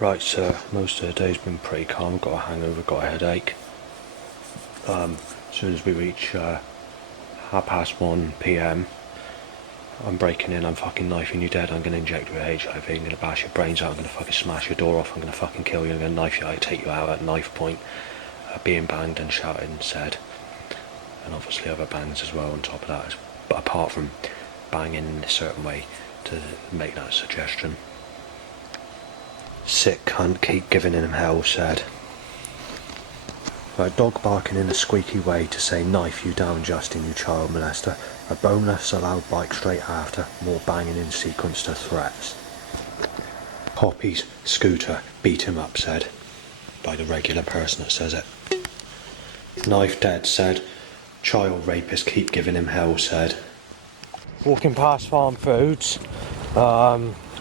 Right, sir, most of the day's been pretty calm, got a hangover, got a headache. As soon as we reach 1:30 PM, I'm breaking in, I'm fucking knifing you dead, I'm gonna inject you with HIV, I'm gonna bash your brains out, I'm gonna fucking smash your door off, I'm gonna fucking kill you, I'm gonna knife you out, take you out at knife point, being banged and shouted and said, and obviously other bangs as well on top of that, but apart from banging in a certain way to make that suggestion. Sick cunt, keep giving him hell, said. Right, dog barking in a squeaky way to say knife you down Justin, you child molester. A bonus allowed bike straight after, more banging in sequence to threats. Poppy's scooter beat him up, said. By the regular person that says it. Knife dead, said. Child rapist keep giving him hell, said. Walking past Farm Foods,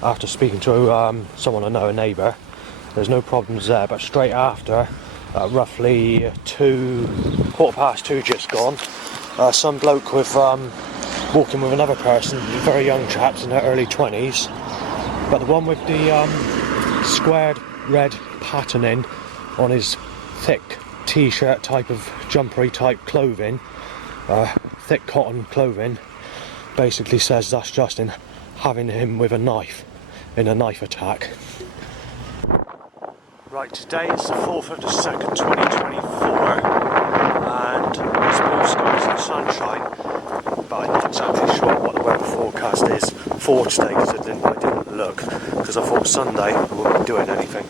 after speaking to someone I know, a neighbour, there's no problems there, but straight after, roughly 2:15 just gone, some bloke with walking with another person, very young chaps in their early 20s, but the one with the squared red patterning on his thick t-shirt type of jumpery type clothing, thick cotton clothing, basically says that's Justin having him with a knife in a knife attack. Right, today is the 4th of the 2nd, 2024, and it's blue skies and sunshine, but I'm not exactly sure what the weather forecast is for today because I didn't look, because I thought Sunday I wouldn't be doing anything,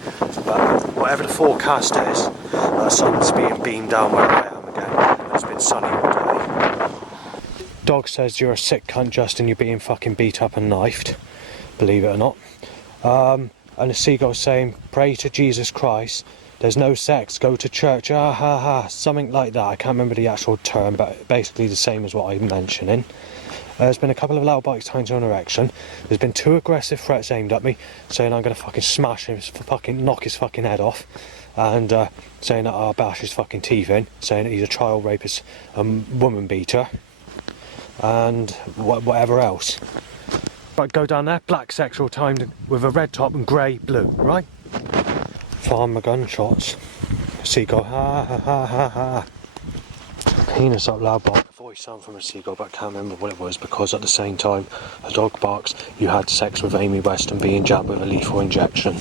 but whatever the forecast is, the sun's being beamed down where I am again, and it's been sunny all day. Dog says you're a sick cunt, Justin, you're being fucking beat up and knifed, believe it or not. And the seagull's saying, pray to Jesus Christ, there's no sex, go to church, ah ha ha, something like that. I can't remember the actual term, but basically the same as what I'm mentioning. There's been a couple of loud bikes tied to an erection. There's been 2 aggressive threats aimed at me, saying I'm going to fucking smash him, fucking knock his fucking head off, and saying that I'll bash his fucking teeth in, saying that he's a child rapist, woman beater, and whatever else. Right, go down there, black sexual timed with a red top and grey blue, right? Farmer gunshots. Seagull, ha ha ha ha ha. Penis up loud bark. Voice sound from a seagull, but I can't remember what it was because at the same time a dog barks, you had sex with Amy Weston being jabbed with a lethal injection.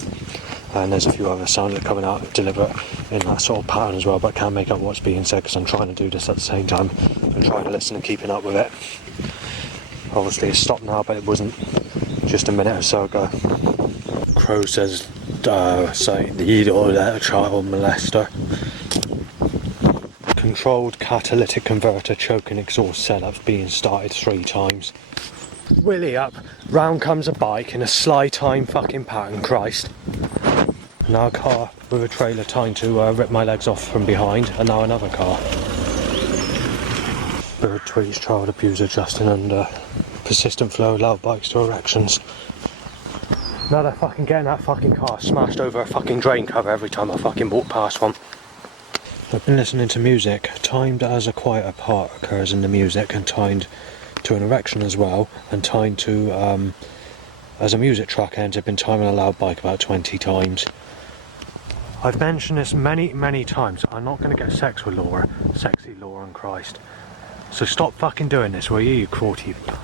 And there's a few other sounds that are coming out deliberate in that sort of pattern as well, but I can't make out what's being said because I'm trying to do this at the same time. I'm trying to listen and keeping up with it. Obviously it's stopped now, but it wasn't just a minute or so ago. Crow says, say the or child molester. Controlled catalytic converter choking exhaust setups being started 3 times. Willy up, round comes a bike in a sly time fucking pattern, Christ. Now a car with a trailer trying to rip my legs off from behind, and now another car. Bird tweets child abuser Justin under persistent flow of loud bikes to erections. Now they're fucking getting that fucking car smashed over a fucking drain cover every time I fucking walk past one. I've been listening to music, timed as a quieter part occurs in the music and timed to an erection as well, and timed to as a music track ends. I've been timing a loud bike about 20 times. I've mentioned this many times. I'm not going to get sex with Laura, sexy Laura and Christ. So stop fucking doing this, will you cruelty bastard.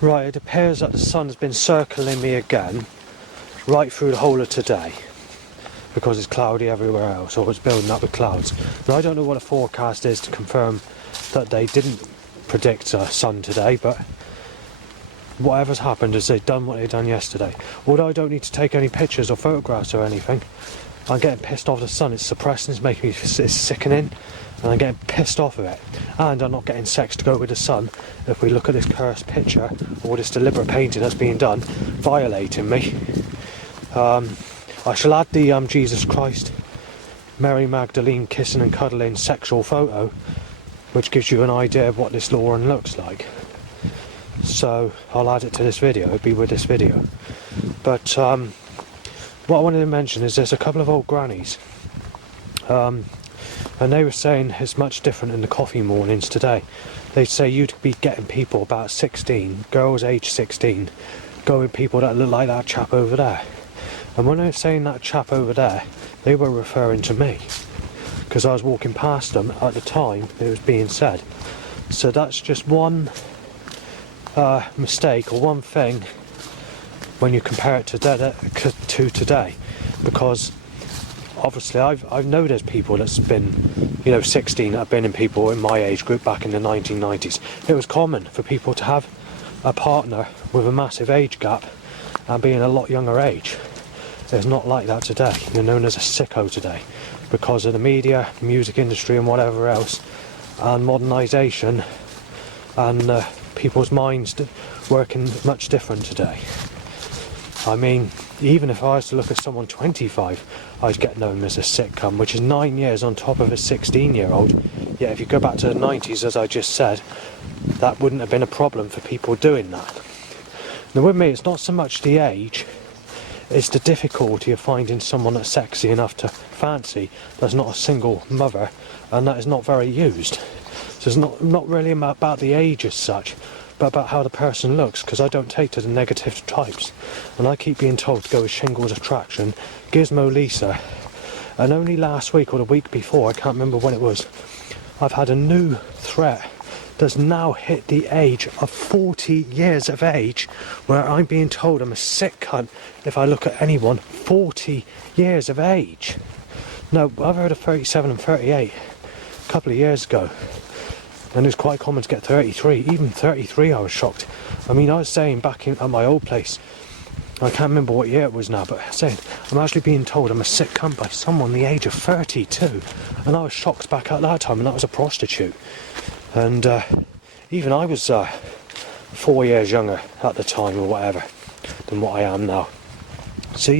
Right, it appears that the sun's been circling me again right through the whole of today because it's cloudy everywhere else, or it's building up with clouds. Now I don't know what the forecast is to confirm that they didn't predict a sun today, but whatever's happened is they've done what they've done yesterday. Although I don't need to take any pictures or photographs or anything, I'm getting pissed off the sun. It's suppressing, it's making me, it's sickening, and I'm getting pissed off of it. And I'm not getting sex to go with the sun. If we look at this cursed picture, or this deliberate painting that's being done, violating me. I shall add the Jesus Christ, Mary Magdalene kissing and cuddling sexual photo, which gives you an idea of what this Lauren looks like. So I'll add it to this video, it'll be with this video. But what I wanted to mention is there's a couple of old grannies. And they were saying it's much different in the coffee mornings today. They say you'd be getting people about 16, girls aged 16, go with people that look like that chap over there. And when I was saying that chap over there, they were referring to me, because I was walking past them at the time it was being said. So that's just one mistake, or one thing, when you compare it to today, because obviously I've known there's people that's been, 16, that have been in people in my age group back in the 1990s. It was common for people to have a partner with a massive age gap and being a lot younger age. It's not like that today. You're known as a sicko today because of the media, music industry and whatever else, and modernisation, and people's minds working much different today. I mean, even if I was to look at someone 25, I'd get known as a sitcom, which is 9 years on top of a 16-year-old. Yet if you go back to the 90s, as I just said, that wouldn't have been a problem for people doing that. Now with me, it's not so much the age, it's the difficulty of finding someone that's sexy enough to fancy, that's not a single mother, and that is not very used. So it's not really about the age as such, but about how the person looks, because I don't take to the negative types. And I keep being told to go with Shingles Attraction, Gizmo Lisa, and only last week or the week before, I can't remember when it was, I've had a new threat that's now hit the age of 40 years of age, where I'm being told I'm a sick cunt if I look at anyone 40 years of age. No, I've heard of 37 and 38 a couple of years ago, and it was quite common to get 33, even 33 I was shocked. I mean, I was saying back at my old place, I can't remember what year it was now, but I said, I'm actually being told I'm a sick cunt by someone the age of 32, and I was shocked back at that time, and that was a prostitute. And even I was 4 years younger at the time or whatever than what I am now. So,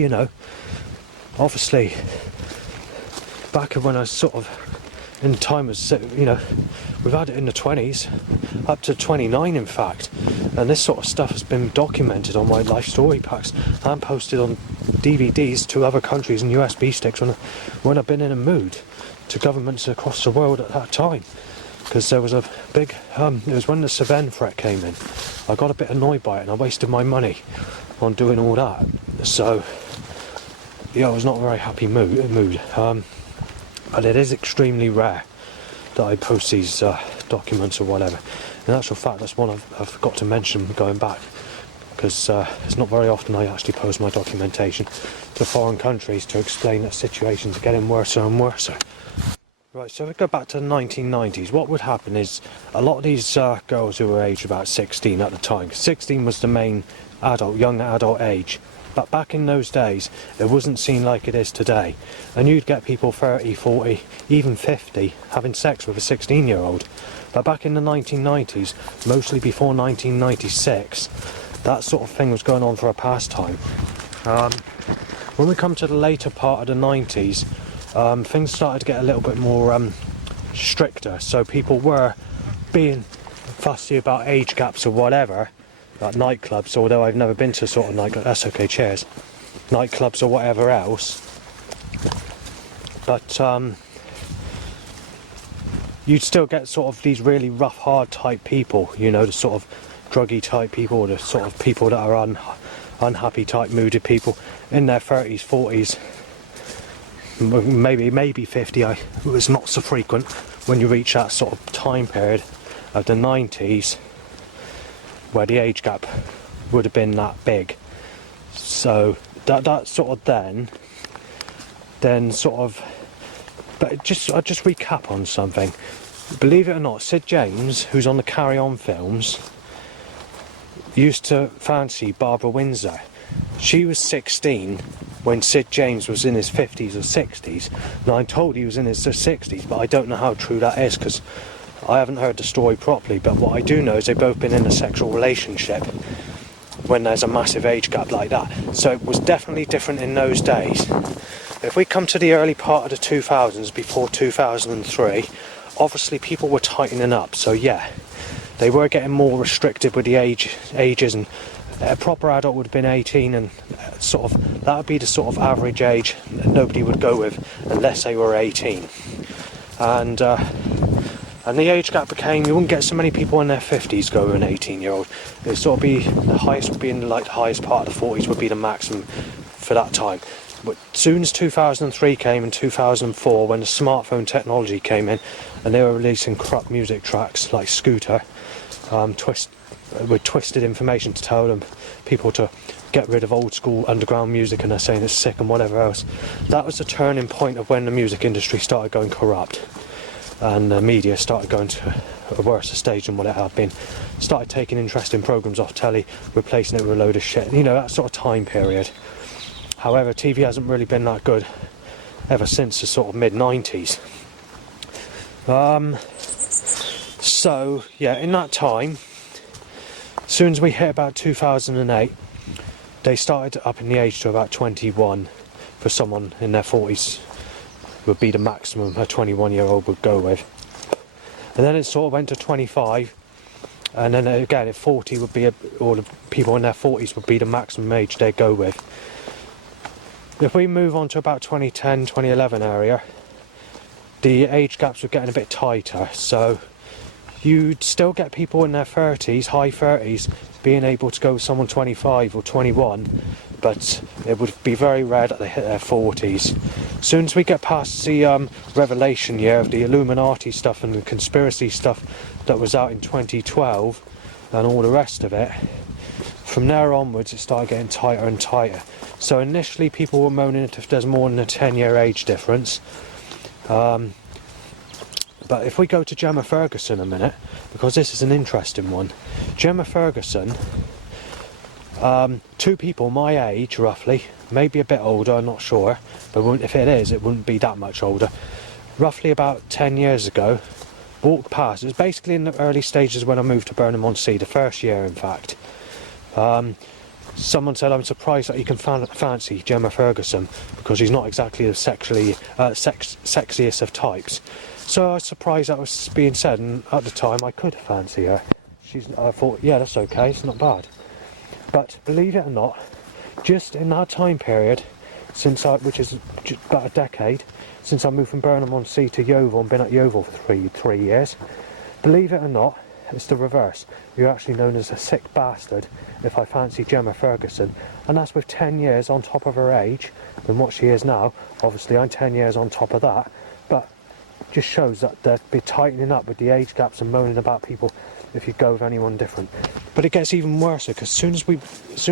obviously, back when I was sort of in time was, we've had it in the 20s, up to 29 in fact. And this sort of stuff has been documented on my life story packs and posted on DVDs to other countries and USB sticks when I've been in a mood to governments across the world at that time. Because there was a big, it was when the Cevennes threat came in. I got a bit annoyed by it and I wasted my money on doing all that. So, I was not a very happy mood. But it is extremely rare that I post these documents or whatever. In actual fact, that's one I've forgot to mention going back. Because it's not very often I actually post my documentation to foreign countries to explain that situations are getting worse and worse. Right, so if we go back to the 1990s, what would happen is a lot of these girls who were aged about 16 at the time, 16 was the main young adult age, but back in those days it wasn't seen like it is today, and you'd get people 30, 40, even 50 having sex with a 16-year-old. But back in the 1990s, mostly before 1996, that sort of thing was going on for a pastime. When we come to the later part of the 90s, things started to get a little bit more stricter, so people were being fussy about age gaps or whatever at nightclubs, although I've never been to sort of nightclubs, that's okay, cheers, nightclubs or whatever else. But you'd still get sort of these really rough, hard type people, the sort of druggy type people, or the sort of people that are unhappy type, mooded people in their 30s, 40s, maybe 50. It was not so frequent when you reach that sort of time period of the 90s where the age gap would have been that big. So that sort of then sort of, but I'll just recap on something. Believe it or not, Sid James, who's on the Carry On films, used to fancy Barbara Windsor. She was 16 when Sid James was in his 50s or 60s. Now I'm told he was in his 60s, but I don't know how true that is because I haven't heard the story properly. But what I do know is they've both been in a sexual relationship when there's a massive age gap like that. So it was definitely different in those days. If we come to the early part of the 2000s, before 2003, obviously people were tightening up. So yeah, they were getting more restricted with the ages, and a proper adult would have been 18, and sort of that would be the sort of average age that nobody would go with unless they were 18. And the age gap became, you wouldn't get so many people in their 50s go with an 18-year-old. It'd sort of be, the highest would be in the highest part of the 40s would be the maximum. for that time. But as soon as 2003 came and 2004, when the smartphone technology came in and they were releasing corrupt music tracks like Scooter, with twisted information to tell them people to get rid of old school underground music, and they're saying it's sick and whatever else. That was the turning point of when the music industry started going corrupt and the media started going to a worse stage than what it had been. Started taking interesting programmes off telly, replacing it with a load of shit, you know, that sort of time period. However, TV hasn't really been that good ever since the sort of mid-90s. So, yeah, in that time, as soon as we hit about 2008, they started upping the age to about 21 for someone in their 40s would be the maximum a 21-year-old would go with. And then it sort of went to 25, and then again at 40 would be, or the people in their 40s would be the maximum age they'd go with. If we move on to about 2010, 2011 area, the age gaps were getting a bit tighter, so you'd still get people in their 30s, high 30s, being able to go with someone 25 or 21, but it would be very rare that they hit their 40s. As soon as we get past the revelation year of the Illuminati stuff and the conspiracy stuff that was out in 2012 and all the rest of it, from there onwards it started getting tighter and tighter. So initially people were moaning if there's more than a 10-year age difference. But if we go to Gemma Ferguson a minute, because this is an interesting one. Gemma Ferguson, two people my age roughly, maybe a bit older, I'm not sure, but if it is, it wouldn't be that much older. Roughly about 10 years ago, walked past, it was basically in the early stages when I moved to Burnham-on-Sea, the first year in fact. Someone said, I'm surprised that you can fancy Gemma Ferguson, because she's not exactly the sexiest of types. So I was surprised that was being said, and at the time I could fancy her. I thought, yeah, that's okay, it's not bad. But believe it or not, just in that time period, which is about a decade, since I moved from Burnham-on-Sea to Yeovil and been at Yeovil for three years, believe it or not, it's the reverse. You're actually known as a sick bastard if I fancy Gemma Ferguson, and that's with 10 years on top of her age than what she is now. Obviously I'm 10 years on top of that, but just shows that they'd be tightening up with the age gaps and moaning about people if you go with anyone different. But it gets even worse, because as soon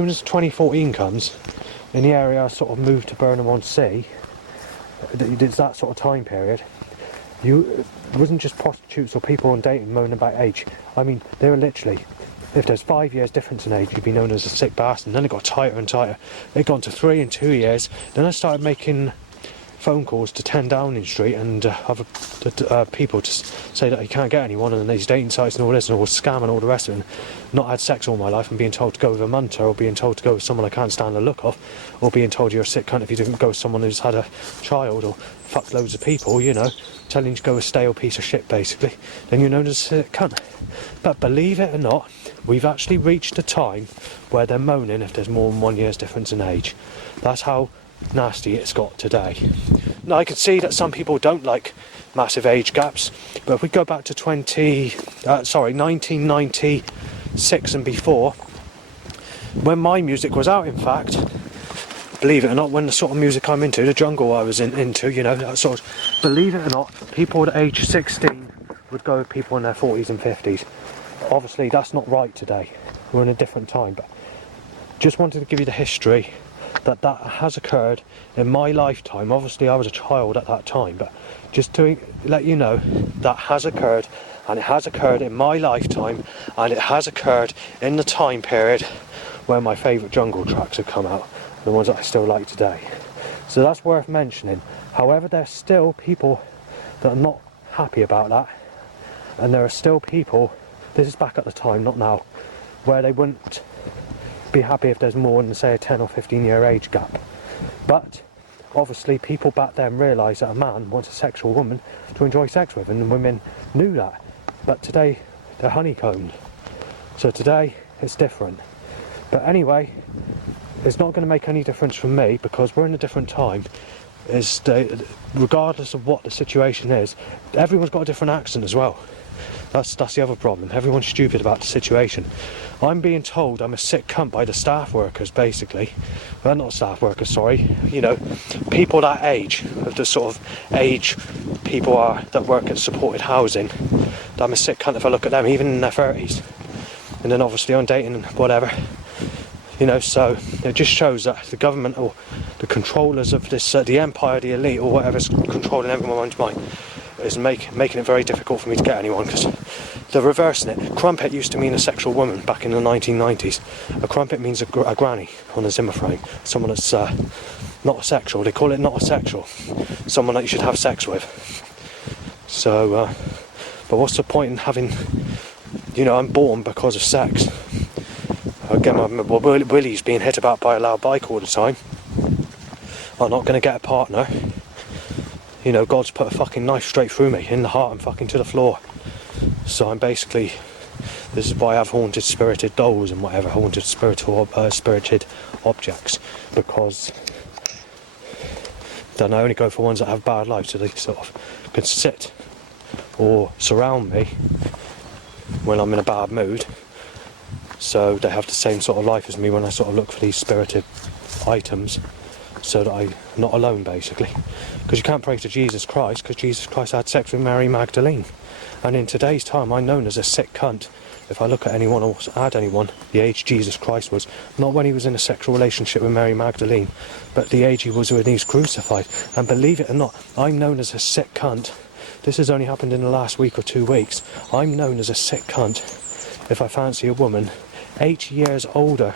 as 2014 comes, in the area I sort of moved to Burnham-on-Sea, it's that sort of time period, it wasn't just prostitutes or people on dating moaning about age. I mean, they were literally, if there's 5 years difference in age, you'd be known as a sick bastard. And then it got tighter and tighter. It got to 3 and 2 years. Then I started making phone calls to 10 Downing Street and other people to say that he can't get anyone, and these dating sites and all this, and all scam and all the rest of it, and not had sex all my life, and being told to go with a munter, or being told to go with someone I can't stand the look of, or being told you're a sick cunt if you didn't go with someone who's had a child, or fucked loads of people, you know, telling you to go with a stale piece of shit basically, then you're known as a sick cunt. But believe it or not, we've actually reached a time where they're moaning if there's more than 1 year's difference in age. That's how nasty it's got today. Now I can see that some people don't like massive age gaps, but if we go back to 1996 and before, when my music was out, in fact, believe it or not, when the sort of music I'm into, the jungle I was into, you know, that sort of, believe it or not, people at age 16 would go with people in their 40s and 50s. Obviously that's not right today, we're in a different time, but just wanted to give you the history that has occurred in my lifetime. Obviously I was a child at that time, but just to let you know that has occurred, and it has occurred in my lifetime, and it has occurred in the time period where my favourite jungle tracks have come out, the ones that I still like today. So that's worth mentioning. However, there's still people that are not happy about that, and there are still people, this is back at the time, not now, where they wouldn't be happy if there's more than, say, a 10 or 15 year age gap. But obviously people back then realised that a man wants a sexual woman to enjoy sex with, and women knew that. But today they're honeycombed, so today it's different. But anyway, it's not going to make any difference for me, because we're in a different time. Regardless of what the situation is, everyone's got a different accent as well. That's the other problem. Everyone's stupid about the situation. I'm being told I'm a sick cunt by the staff workers, basically. Well, not staff workers, sorry. You know, people that age, of the sort of age people are that work at supported housing. That I'm a sick cunt if I look at them, even in their 30s. And then obviously I'm dating and whatever. You know, so it just shows that the government or the controllers of this, the empire, the elite, or whatever's controlling everyone's mind, is making it very difficult for me to get anyone, because they're reversing it. Crumpet used to mean a sexual woman back in the 1990s. A crumpet means a granny on a Zimmer frame, someone that's not sexual. They call it not sexual, someone that you should have sex with. So, but what's the point in having, you know, I'm born because of sex. Again, my willy's being hit about by a loud bike all the time. I'm not going to get a partner. You know, God's put a fucking knife straight through me, in the heart and fucking to the floor. So I'm basically, this is why I have haunted spirited dolls and whatever, haunted spirited objects, because then I only go for ones that have bad lives, so they sort of can sit or surround me when I'm in a bad mood, so they have the same sort of life as me when I sort of look for these spirited items, so that I'm not alone, basically. Because you can't pray to Jesus Christ, because Jesus Christ had sex with Mary Magdalene. And in today's time, I'm known as a sick cunt if I look at anyone or add anyone the age Jesus Christ was. Not when he was in a sexual relationship with Mary Magdalene, but the age he was when he was crucified. And believe it or not, I'm known as a sick cunt. This has only happened in the last week or 2 weeks. I'm known as a sick cunt if I fancy a woman 8 years older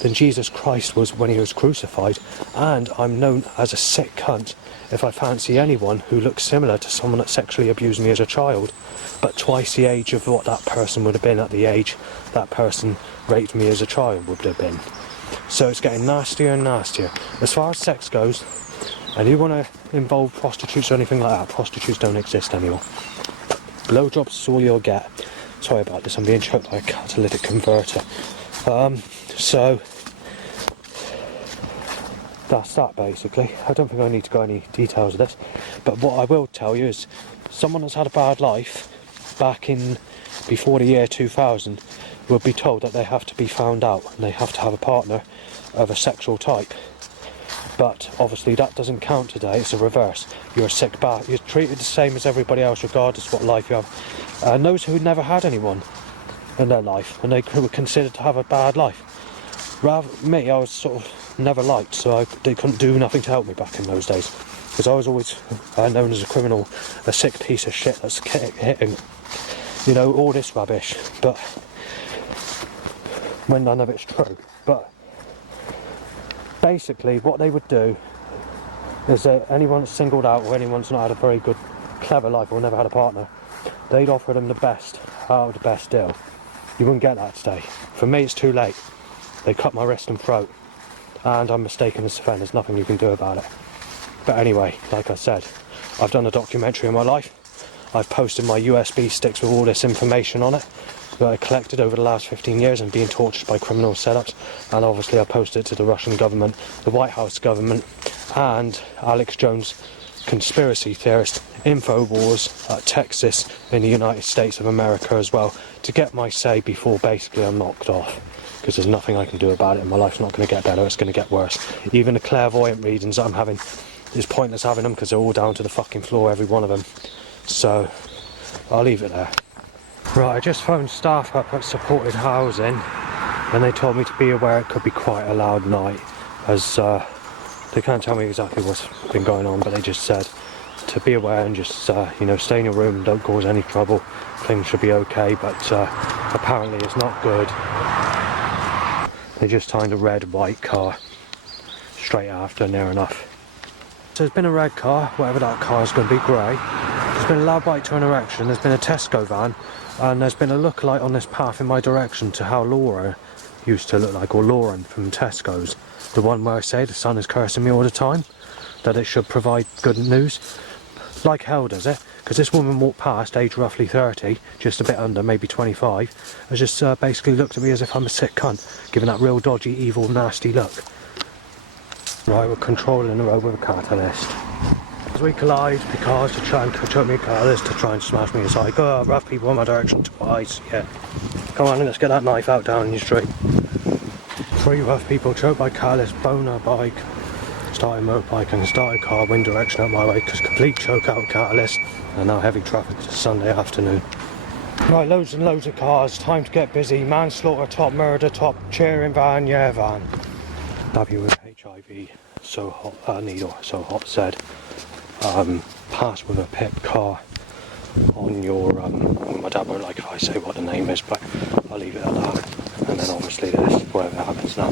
than Jesus Christ was when he was crucified, and I'm known as a sick cunt if I fancy anyone who looks similar to someone that sexually abused me as a child, but twice the age of what that person would have been at the age that person raped me as a child would have been. So it's getting nastier and nastier. As far as sex goes, and you want to involve prostitutes or anything like that, prostitutes don't exist anymore. Blowjobs is all you'll get. Sorry about this, I'm being choked by a catalytic converter. So that's that, basically. I don't think I need to go any details of this, but what I will tell you is someone that's had a bad life back in before the year 2000 will be told that they have to be found out and they have to have a partner of a sexual type. But obviously that doesn't count today. It's a reverse. You're a sick bat. You're treated the same as everybody else regardless what life you have. And those who never had anyone in their life and they were considered to have a bad life. Rather me, I was sort of never liked, so they couldn't do nothing to help me back in those days, because I was always known as a criminal, a sick piece of shit that's hitting, you know, all this rubbish. But when none of it's true. But basically what they would do is that anyone that's singled out or anyone's not had a very good clever life or never had a partner, they'd offer them the best out of the best deal. You wouldn't get that today. For me, it's too late. They cut my wrist and throat, and I'm mistaken as offender. There's nothing you can do about it. But anyway, like I said, I've done a documentary in my life. I've posted my USB sticks with all this information on it that I collected over the last 15 years and being tortured by criminal setups. And obviously I posted it to the Russian government, the White House government, and Alex Jones, conspiracy theorist, InfoWars at Texas in the United States of America as well, to get my say before basically I'm knocked off. Because there's nothing I can do about it, and my life's not going to get better, it's going to get worse. Even the clairvoyant readings that I'm having, it's pointless having them because they're all down to the fucking floor, every one of them. So, I'll leave it there. Right, I just phoned staff up at supported housing, and they told me to be aware it could be quite a loud night, as they can't tell me exactly what's been going on, but they just said to be aware and just, you know, stay in your room and don't cause any trouble. Things should be okay, but apparently it's not good. They just timed a red-white car straight after, near enough. So there's been a red car, whatever that car is going to be, grey. There's been a loud bike to an erection, there's been a Tesco van, and there's been a look-alike on this path in my direction to how Laura used to look like, or Lauren from Tesco's. The one where I say the sun is cursing me all the time, that it should provide good news. Like hell does it, because this woman walked past, age roughly 30, just a bit under, maybe 25, and just basically looked at me as if I'm a sick cunt, giving that real dodgy, evil, nasty look. Right, we're controlling the road with a catalyst. We collide because they're trying to took me colours to try and smash me aside. Go rough people in my direction twice, yeah. Come on, let's get that knife out down your street. 3 rough people choked by careless, boner bike, started motorbike and started car wind direction up my way because complete choke out careless and now heavy traffic. It's a Sunday afternoon. Right, loads and loads of cars, time to get busy. Manslaughter, top murder, top cheering van, yeah van. W with HIV, so hot, needle, so hot said. Pass with a pip car on your, my dad won't like if I say what the name is, but I'll leave it at that. And then obviously this, whatever happens now.